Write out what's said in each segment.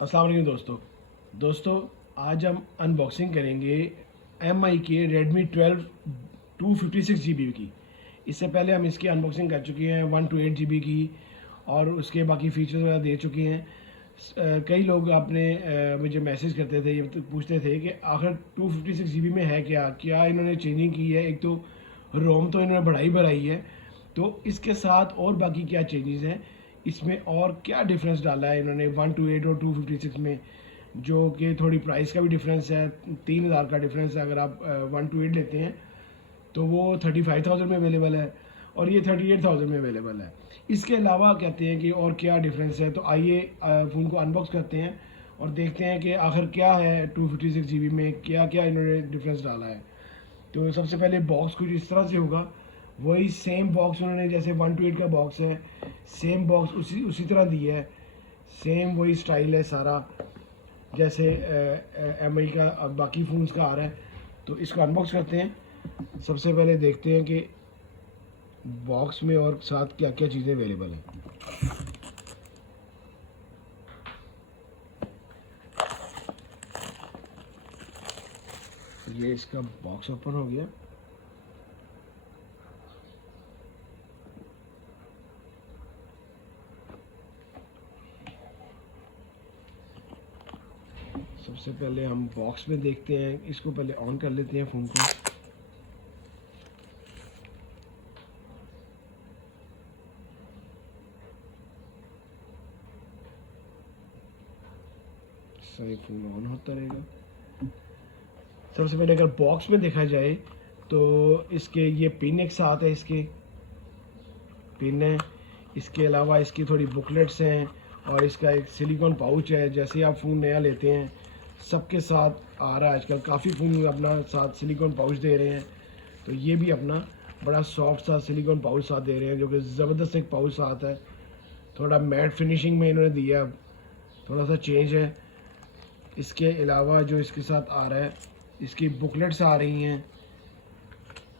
अस्सलाम वालेकुम दोस्तों आज हम अनबॉक्सिंग करेंगे MI के Redmi 12 256 GB की। इससे पहले हम इसकी अनबॉक्सिंग कर चुके हैं 128 GB की और उसके बाकी फीचर्स वगैरह दे चुके हैं। कई लोग आपने मुझे मैसेज करते थे, ये पूछते थे कि आखिर 256 GB में है क्या क्या इन्होंने चेंजिंग की है। एक तो रोम तो इन्होंने बढ़ाई है, तो इसके साथ और बाकी क्या चेंजेस हैं इसमें और क्या डिफरेंस डाला है इन्होंने 128 और 256 में, जो कि थोड़ी प्राइस का भी डिफरेंस है। 3,000 का डिफरेंस है। अगर आप 128 लेते हैं तो वो 35,000 में अवेलेबल है और ये 38,000 में अवेलेबल है। इसके अलावा कहते हैं कि और क्या डिफरेंस है, तो आइए फ़ोन को अनबॉक्स करते हैं और देखते हैं कि आखिर क्या है 256 GB में, क्या क्या इन्होंने डिफरेंस डाला है। तो सबसे पहले बॉक्स कुछ इस तरह से होगा। वही सेम बॉक्स उन्होंने, जैसे 128 का बॉक्स है, सेम बॉक्स उसी उसी तरह दिया है। सेम वही स्टाइल है सारा, जैसे MI का बाकी फ़ोन्स का आ रहा है। तो इसको अनबॉक्स करते हैं। सबसे पहले देखते हैं कि बॉक्स में और साथ क्या क्या चीज़ें अवेलेबल हैं। ये इसका बॉक्स ओपन हो गया। सबसे पहले हम बॉक्स में देखते हैं, इसको पहले ऑन कर लेते हैं फ़ोन को। सही फ़ोन ऑन होता रहेगा। सबसे पहले अगर बॉक्स में देखा जाए तो इसके ये पिन एक साथ है, इसके पिन है। इसके अलावा इसकी थोड़ी बुकलेट्स हैं और इसका एक सिलिकॉन पाउच है। जैसे आप फ़ोन नया लेते हैं सबके साथ आ रहा है आजकल, काफ़ी फ़ोन अपना साथ सिलिकॉन पाउच दे रहे हैं। तो ये भी अपना बड़ा सॉफ्ट सा सिलिकॉन पाउच साथ दे रहे हैं, जो कि ज़बरदस्त एक पाउच साथ है। थोड़ा मैट फिनिशिंग में इन्होंने दिया, थोड़ा सा चेंज है। इसके अलावा जो इसके साथ आ रहा है, इसकी बुकलेट्स आ रही हैं,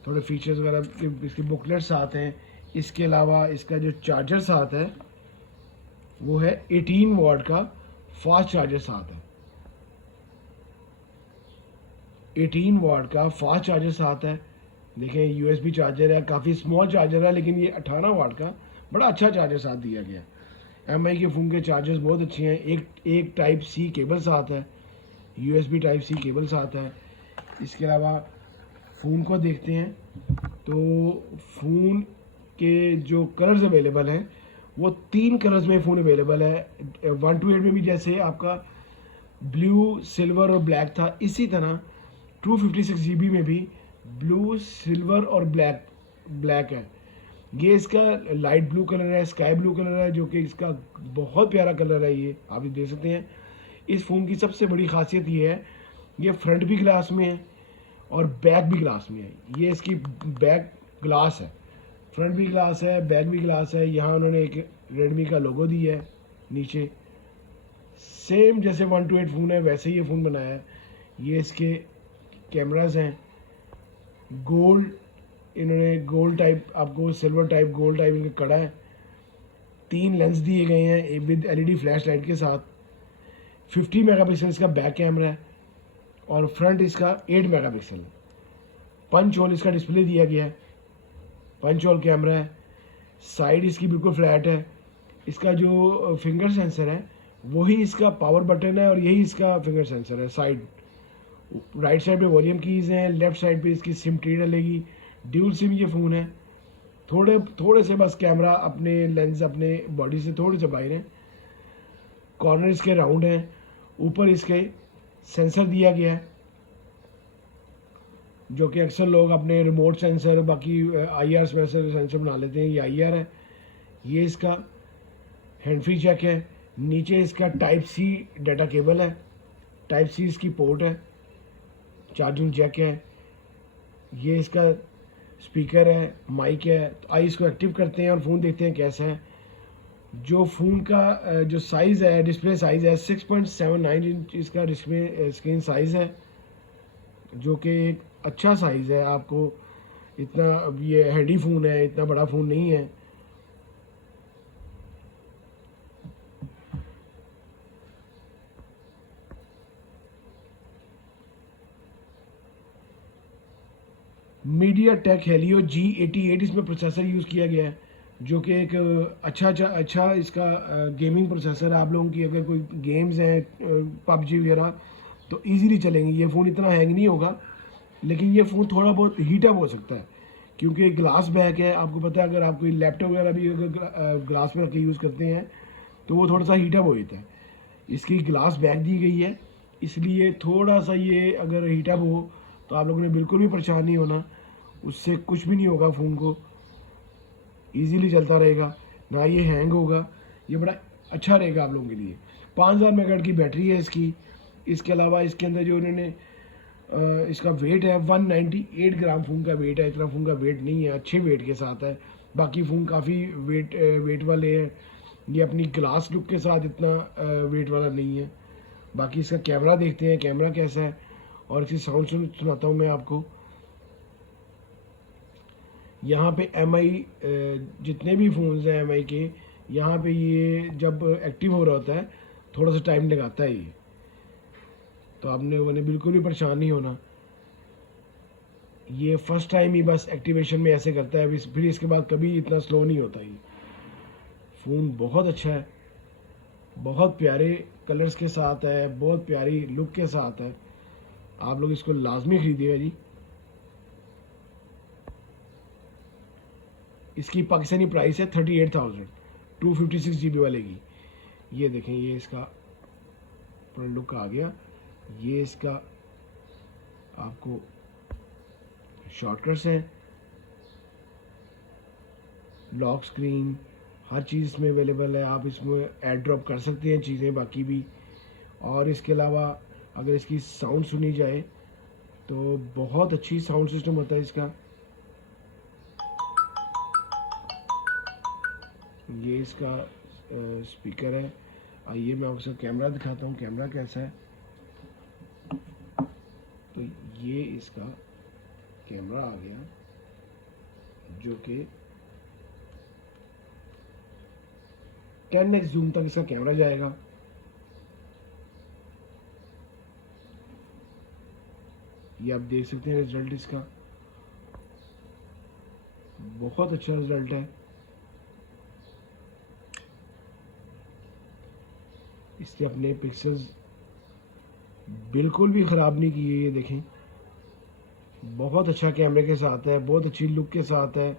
थोड़े फीचर्स वगैरह इसकी बुकलेट साथ हैं। इसके अलावा इसका जो चार्जर साथ है वो है 18 वाट का फास्ट चार्जर साथ है। 18 वाट का फास्ट चार्जर साथ है। देखें USB चार्जर है, काफ़ी स्मॉल चार्जर है, लेकिन ये 18 वाट का बड़ा अच्छा चार्जर साथ दिया गया। MI के फ़ोन के चार्जर्स बहुत अच्छे हैं। एक टाइप C केबल साथ है, USB टाइप C केबल साथ है। इसके अलावा फ़ोन को देखते हैं तो फ़ोन के जो कलर्स अवेलेबल हैं वो 3 कलर्स में फ़ोन अवेलेबल है। 128 में भी जैसे आपका ब्लू, सिल्वर और ब्लैक था, इसी तरह 256 GB में भी ब्लू, सिल्वर और ब्लैक है। ये इसका लाइट ब्लू कलर है, स्काई ब्लू कलर है, जो कि इसका बहुत प्यारा कलर है। ये आप देख सकते हैं। इस फ़ोन की सबसे बड़ी खासियत ये है, ये फ्रंट भी ग्लास में है और बैक भी ग्लास में है। ये इसकी बैक ग्लास है, फ्रंट भी ग्लास है, बैक भी ग्लास है। यहाँ उन्होंने एक रेडमी का लोगो दिया है नीचे। सेम जैसे 128 फ़ोन है वैसे ही ये फ़ोन बनाया है। ये इसके कैमरास हैं, गोल्ड, इन्होंने गोल्ड टाइप, आपको सिल्वर टाइप, गोल्ड टाइप इनका कड़ा है। 3 लेंस दिए गए हैं विद LED फ्लैश लाइट के साथ। 50 मेगापिक्सल इसका बैक कैमरा है और फ्रंट इसका 8 मेगापिक्सल है। पंच होल इसका डिस्प्ले दिया गया है, पंच होल कैमरा है। साइड इसकी बिल्कुल फ्लैट है। इसका जो फिंगर सेंसर है वही इसका पावर बटन है और यही इसका फिंगर सेंसर है। साइड राइट साइड पे वॉल्यूम कीज़ हैं, लेफ्ट साइड पे इसकी सिम ट्री डलेगी। ड्यूल सिम ये फ़ोन है। थोड़े थोड़े से बस कैमरा अपने लेंस अपने बॉडी से थोड़े से बाहर हैं। कॉर्नर इसके राउंड हैं। ऊपर इसके सेंसर दिया गया है, जो कि अक्सर लोग अपने रिमोट सेंसर बाकी IR सेंसर बना लेते हैं। ये IR है। ये इसका हैंड फ्री जैक है। नीचे इसका टाइप C डाटा केबल है, टाइप C इसकी पोर्ट है, चार्जिंग जैक है। ये इसका स्पीकर है, माइक है। तो आइए इसको एक्टिव करते हैं और फ़ोन देखते हैं कैसा है। जो फ़ोन का जो साइज़ है, डिस्प्ले साइज़ है 6.79 इंच इसका डिस्प्ले स्क्रीन साइज़ है, जो कि एक अच्छा साइज़ है। आपको इतना, अब ये हैंडी फ़ोन है, इतना बड़ा फ़ोन नहीं है। MediaTek Helio G88 इसमें प्रोसेसर यूज़ किया गया है, जो कि एक अच्छा इसका गेमिंग प्रोसेसर है। आप लोगों की अगर कोई गेम्स हैं PUBG वगैरह तो इजीली चलेंगे। ये फ़ोन इतना हैंग नहीं होगा, लेकिन ये फ़ोन थोड़ा बहुत हीटअप हो सकता है क्योंकि ग्लास बैक है। आपको पता है अगर आप कोई लैपटॉप वगैरह भी अगर ग्लास में रख के यूज़ करते हैं तो वो थोड़ा सा हीटअप हो जाता है। इसकी ग्लास बैक दी गई है, इसलिए थोड़ा सा ये अगर हीटअप हो तो आप लोगों ने बिल्कुल भी परेशान नहीं होना, उससे कुछ भी नहीं होगा। फ़ोन को ईजीली चलता रहेगा, ना ये हैंग होगा। ये बड़ा अच्छा रहेगा आप लोगों के लिए। 5000 मेगाहर्ट्ज़ की बैटरी है इसकी। इसके अलावा इसके अंदर जो इन्होंने इसका वेट है 198 ग्राम फ़ोन का वेट है। इतना फ़ोन का वेट नहीं है, अच्छे वेट के साथ है। बाकी फ़ोन काफ़ी वेट वाले हैं, ये अपनी ग्लास लुक के साथ इतना वेट वाला नहीं है। बाकी इसका कैमरा देखते हैं कैमरा कैसा है, और इसकी साउंड सुनाता हूँ मैं आपको। यहाँ पे MI जितने भी फ़ोन्स हैं MI के, यहाँ पे ये जब एक्टिव हो रहा होता है थोड़ा सा टाइम लगाता है ये, तो आपने उन्हें बिल्कुल भी परेशान नहीं होना। ये फर्स्ट टाइम ही बस एक्टिवेशन में ऐसे करता है, फिर इसके बाद कभी इतना स्लो नहीं होता। ये फ़ोन बहुत अच्छा है, बहुत प्यारे कलर्स के साथ है, बहुत प्यारी लुक के साथ है। आप लोग इसको लाजमी खरीदिएगा जी। इसकी पाकिस्तानी प्राइस है 38,000 256 GB वाले की। ये देखें, ये इसका पूरा लुक आ गया। ये इसका आपको शॉर्टकट्स हैं, लॉक स्क्रीन, हर चीज़ इसमें अवेलेबल है। आप इसमें ऐड ड्रॉप कर सकते हैं चीज़ें बाकी भी। और इसके अलावा अगर इसकी साउंड सुनी जाए तो बहुत अच्छी साउंड सिस्टम होता है इसका। ये इसका स्पीकर है। आइए मैं आपको कैमरा दिखाता हूँ, कैमरा कैसा है। तो ये इसका कैमरा आ गया, जो कि 10x जूम तक इसका कैमरा जाएगा। ये आप देख सकते हैं रिजल्ट इसका, बहुत अच्छा रिजल्ट है। इसके अपने पिक्सल्स बिल्कुल भी ख़राब नहीं किए, ये देखें, बहुत अच्छा कैमरे के साथ है, बहुत अच्छी लुक के साथ है।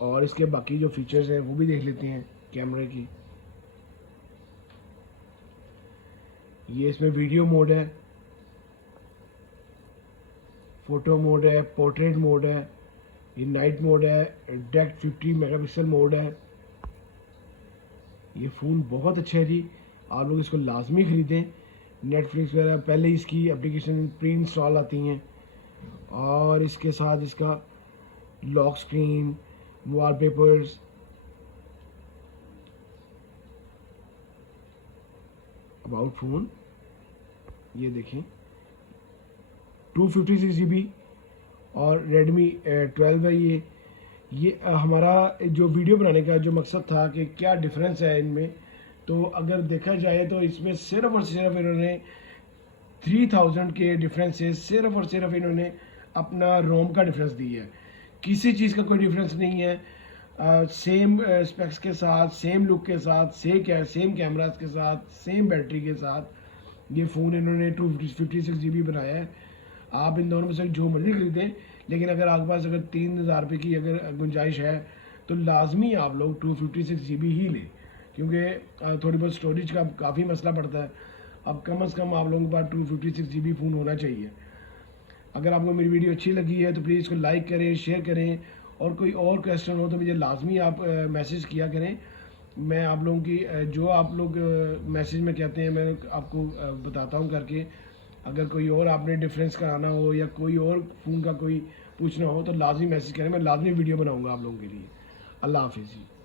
और इसके बाकी जो फीचर्स हैं वो भी देख लेते हैं कैमरे की। ये इसमें वीडियो मोड है, फोटो मोड है, पोर्ट्रेट मोड है, ये नाइट मोड है, डायरेक्ट 50 मेगापिक्सल मोड है। ये फ़ोन बहुत अच्छा है जी, आप लोग इसको लाजमी ख़रीदें। नेटफ्लिक्स वगैरह पहले इसकी एप्लीकेशन प्री इंस्टॉल आती हैं, और इसके साथ इसका lock screen, wallpapers, about phone, ये देखें 256 GB और Redmi 12 है। ये हमारा जो वीडियो बनाने का जो मकसद था कि क्या डिफरेंस है इनमें, तो अगर देखा जाए तो इसमें सिर्फ और सिर्फ इन्होंने 3000 के डिफरेंस से सिर्फ और सिर्फ इन्होंने अपना रोम का डिफरेंस दिया है। किसी चीज़ का कोई डिफरेंस नहीं है। सेम स्पेक्स के साथ, सेम लुक के साथ, सेम कैमरास के साथ, सेम बैटरी के साथ ये फ़ोन इन्होंने 256 GB बनाया है। आप इन दोनों में से जो मर्जी खरीदें, लेकिन अगर आपके पास अगर 3000 रुपये की अगर गुंजाइश है तो लाजमी आप लोग 256 GB ही लें, क्योंकि थोड़ी बहुत स्टोरेज का काफ़ी मसला पड़ता है। अब कम से कम आप लोगों के पास 256 GB फ़ोन होना चाहिए। अगर आपको मेरी वीडियो अच्छी लगी है तो प्लीज़ इसको लाइक करें, शेयर करें, और कोई और क्वेश्चन हो तो मुझे लाजमी आप मैसेज किया करें। मैं आप लोगों की जो आप लोग मैसेज में कहते हैं मैं आपको बताता हूँ करके। अगर कोई और आपने डिफरेंस कराना हो या कोई और फ़ोन का कोई पूछना हो तो लाजमी मैसेज करें, मैं लाजमी वीडियो बनाऊँगा आप लोगों के लिए। अल्लाह हाफिज़।